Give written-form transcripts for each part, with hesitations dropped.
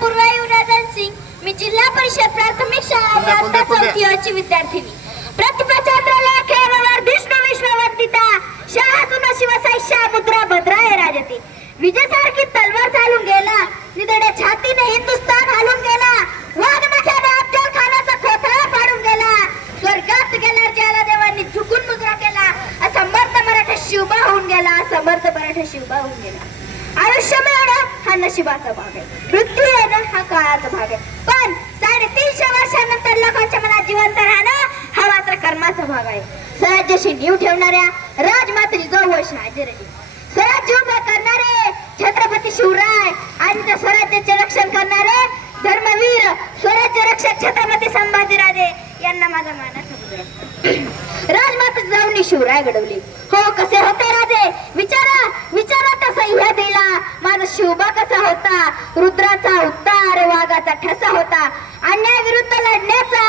अपूर्वा युवराजन सिंग. मी जिल्हा परिषद प्राथमिक शाळा इयत्ता चौथीची विद्यार्थिनी. प्रतिभाचंद्राला खेळवर विष्णू विश्ववंदिता शाहसुना शिवसाई मुद्रा भद्राय राजते. विजयसारखी तलवार चालून गेला, निधड्या छातीने हिंदुस्थान हालून गेला, वाघनख्याने अफजल खानाचा खोथळा पाडून गेला, स्वर्गात गेल्यावर ज्याला देवांनी झुकून मुजरा केला, असमर्थ मराठा शिवबा होऊन गेला, असमर्थ मराठा शिवबा होऊन गेला. आयुष्य मिळवणं हा नशिबाचा भाग आहे, मृत्यू येणं हा काळाचा भाग आहे, पण 350 वर्षानंतर लोकांच्या मनात जिवंत राहणं हा मात्र कर्माचा भाग आहे. स्वराज्याशी नीव ठेवणाऱ्या राजमातेची जाऊ शहाजीराजे, स्वराज्य उभा करणारे छत्रपती शिवराय आणि त्या स्वराज्याचे रक्षण करणारे धर्मवीर स्वराज्य रक्षक छत्रपती संभाजीराजे यांना माझा मानाचा मुजरा. राजमाता जाऊनी शिवराय घडवली. हो, कसे होते राजे? विचारा विचारा त्या सह्याद्रीला माझा शिवबा कसा होता. रुद्राचा उद्धार, वाघाचा ठसा होता. अन्याय विरुद्ध लढण्याचा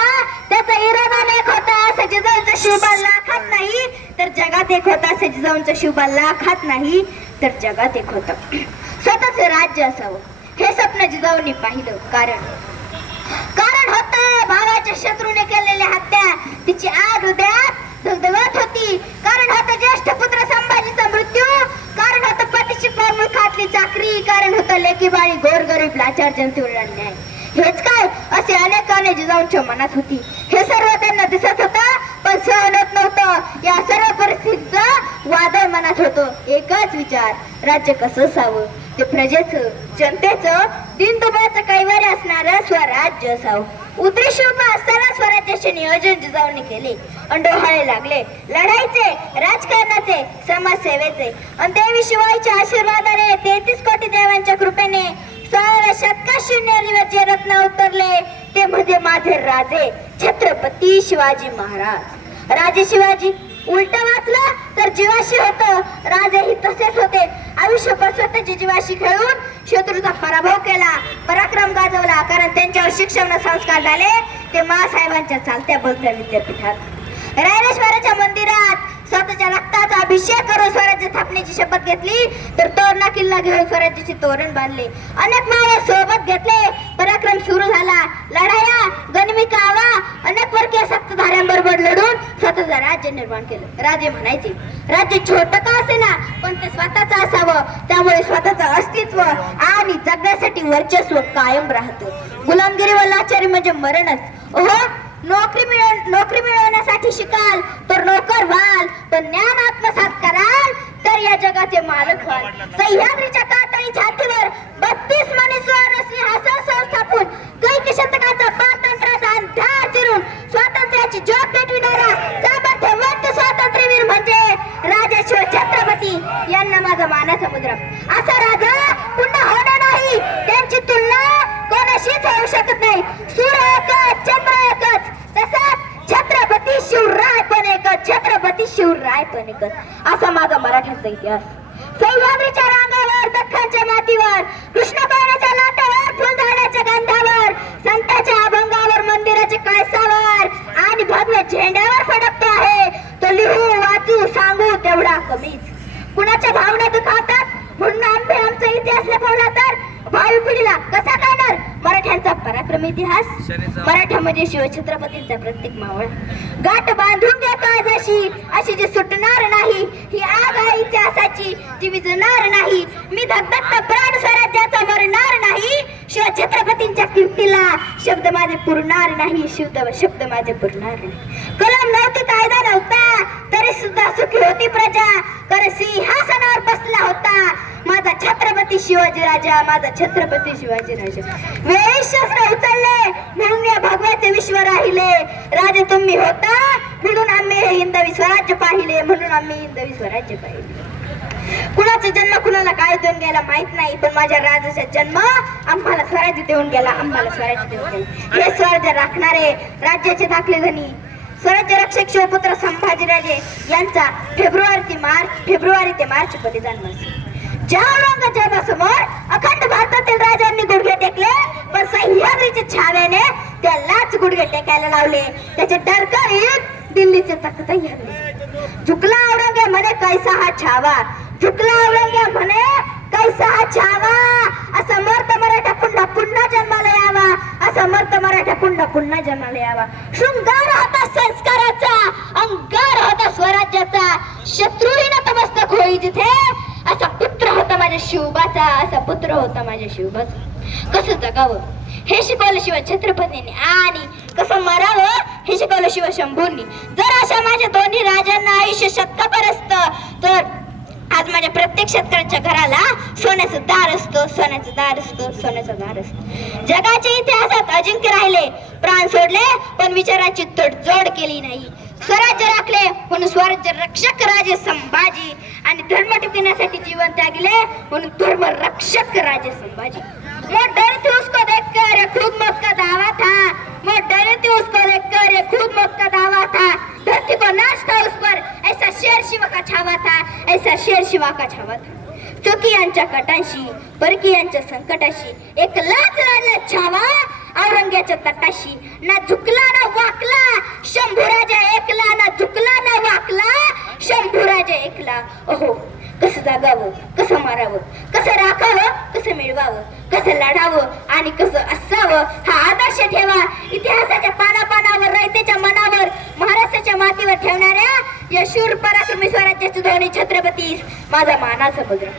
त्याचा इरादा एक होता. जिजाऊंचा शिवबा लाखात नाही तर जगात एक होता. जिजाऊंचा शिवबा लाखात नाही तर जगात एक होता. स्वतःच राज्य असावं हे स्वप्न जिजाऊंनी पाहिलं. कारण होतं भावाच्या शत्रूने केलेल्या हत्या, तिची आग हृदयात धगधगत होती. कारण होतं ज्येष्ठ पुत्र संभाजीचा मृत्यू. कारण होतं पतीची मुखातली चाकरी. कारण होतं लेकी बाळी गोरगरीब लाचार जनतेवर अन्याय. हेच काय असे अनेकाने जिजाऊंच्या मनात होती. हे सर्व त्यांना दिसत होतं पण सहन होत नव्हतं. या सर्व परिस्थितीचं वादळ मनात होतं. एकच विचार, राज्य कसं असावं ते प्रजेचं, जनतेचं, दिनदुबळाचं कैवारी असणारं स्वराज्य असावं. उतरी शिवबा असताना स्वराज्याचे नियोजन जिजाऊंनी केले. डोहाळे लागले लढाईचे, राजकारणाचे, समाजसेवेचे. आणि देवी शिवाईच्या आशीर्वादाने 33 कोटी देवांच्या कृपेने 16व्या शतकात शिवनेरीवरचे रत्न उतरले. ते म्हणजे माझे राजे छत्रपती शिवाजी महाराज. राजे शिवाजी उलट वाचलं तर जीवाशी होतं. राजेही तसेच होते. आयुष्यभर स्वतःच्या जीवाशी खेळून शत्रूचा पराभव केला, पराक्रम गाजवला. कारण त्यांच्यावर शिक्षण संस्कार झाले ते मासाहेबांच्या चालत्या बोलत्या विद्यापीठात. रायरेश्वराच्या मंदिरात स्वतःच्या रक्ताचा अभिषेक करून स्वराज्य स्थापनेची शपथ घेतली. तर तोरणा किल्ला घेऊन स्वराज्याचे तोरण बांधले. अनेक मावळे सोबत घेतले. पराक्रम सुरू झाला. लढाया, गनिमी कावा, अनेक वर्गीय सत्ताधाऱ्यांबरोबर लढून स्वतःचं राज्य निर्माण केलं. राजे म्हणायचे राज्य छोटं का असेना पण ते स्वतःचं असावं. त्यामुळे स्वतःचं अस्तित्व आणि जगण्यासाठी वर्चस्व कायम राहतं. गुलामगिरी व लाचारी म्हणजे मरणच. ओहो, नोकरी मिळवण्यासाठी शिकाल तर नोकर व्हाल, पण ज्ञान आत्मसात कराल तर या जगाचे मालक व्हाल. सह्याद्रीच्या कातळी छातीवर 32 मनुष्य सिंहासन संस्थापून कैक शतकाचा पारतंत्र्याचा अंधार चिरून स्वातंत्र्याची ज्योत पेटविणारा सामर्थ्यवंत स्वातंत्र्यवीर म्हणजे राजा शिव छत्रपती यांना माझा मानाचा मुजरा. असा राजा पुन्हा होणार नाही. त्यांची तुलना कोणाशीच होऊ शकत नाही. सूर्य एकच, चंद्र एकच, तसंच छत्रपती शिवराय पण एकच, छत्रपती शिवराय पण एकच. असा माझा मराठ्यांचा इतिहास. सह्याद्रीच्या रांगावर, दख्खनच्या मातीवर, कृष्णपौर्णाच्या लाटावर, फुलझाडाच्या गंधावर, संतांच्या अभंगावर, मंदिराच्या कळसावर आणि भव्य झेंड्यावर फडकतो आहे. तो लिहू, वाचू, सांगू तेवढा कमीच. कुणाच्या भावना दुखावतात म्हणून आम्ही आमचा इतिहास लपवला तर भावी पिढीला कसा कळणार मराठ्यांचा पराक्रम इतिहास. मराठा म्हणजे शिवछत्रपतींचा प्रत्येक मावळा. गाठ बांधून घेतो अशी जी सुटणार नाही. ही आग आहे इतिहासाची, ती विझणार नाही. मी धगधगता प्राण स्वराज्याचा मरणार नाही. शिवछत्रपतींच्या कीर्तीला शब्द माझे पुरणार नाही. शब्द माझे पुरणार नाही. कलम नव्हती, कायदा नव्हता, तरी सुद्धा सुखी होती प्रजा. कर सिंहासनावर बसला होता माझा छत्रपती शिवाजी राजा, माझा छत्रपती शिवाजी राजा. वेळी शस्त्र उचलले म्हणून या भगवाचे विश्व राहिले. राजे तुम्ही होता म्हणून आम्ही हे हिंदवी स्वराज्य पाहिले, म्हणून आम्ही हिंदवी स्वराज्य पाहिले. कुणाचा जन्म कुणाला काय देऊन गेला माहित नाही, पण माझ्या राजाचा जन्म आम्हाला स्वराज्य देऊन गेला, आम्हाला स्वराज्य देऊन गेला. हे स्वराज्य राखणारे राज्याचे धाकले धनी स्वराज्य रक्षक शिवपुत्र संभाजीराजे यांचा फेब्रुवारी ते मार्च बलिदान मास. ज्या औरंगजेबासमोर अखंड भारतातील राजांनी गुडघे टेकले, पण सह्याद्रीच्या छाव्याने त्यालाच गुडघे टेकायला लावले. त्याचे डरकारीत दिल्लीचे तख्त हरले. झुकला औरंगे म्हणे कैसा हा छावा, झुकला औरंगे म्हणे कैसा हा छावा. असमर्थ मराठा पुन्हा पुन्हा जन्म पुन्हा जन्माला यावा. शृंगार होता संस्काराचा, अंगार होता स्वराज्याचा, शत्रूही नतमस्तक होई जिथे, असा पुत्र होता माझ्या शिवबाचा, असा पुत्र होता माझ्या शिवबाचा. कसं जगावं हे शिकवलं शिव छत्रपतींनी आणि कसं मरावं हे शिकवलं शिव शंभूंनी. जर अशा माझ्या दोन्ही राजांना आयुष्य शतकाभर असतं तर आज माझ्या प्रत्येक शेतकऱ्याच्या घराला सोन्याचं दार असतं, सोन्याचं दार असतं, सोन्याचं दार असतं. जगाच्या इतिहासात अजिंक्य राहिले, प्राण सोडले पण विचाराची तडजोड केली नाही. स्वराज्य राखले म्हणून स्वराज्य रक्षक राजे संभाजी आणि धर्म टिकवण्यासाठी जीवन त्यागले म्हणून धर्म रक्षक राजे संभाजी. मैं डर थी उसको देखकर ये खुद मौत का दावा था, मैं डर थी उसको देखकर ये खुद मौत का दावा था. धरती को नाश था उस पर, ऐसा शेर शिवा का छावा था, ऐसा शेर शिवा का छावा था. चुकियांच्या कटाशी परकीयांच्या संकटाशी एक लाच लाडला छावा औरंग्याच्या तटाशी. ना झुकला ना वाकला शंभूराजा एकला, ना झुकला ना वाकला शंभूराजा एकला. ओहो कसं जागावं, कसं मारावं, कसं राखावं, कसं मिळवावं, कसं लढावं आणि कसं असावं हा आदर्श ठेवा. इतिहासाच्या पानापानावर, रयतेच्या मनावर, महाराष्ट्राच्या मातीवर ठेवणाऱ्या या शूर पराक्रमी स्वराज्याचे दोन्ही छत्रपती माझा मानाचा मुद्रा.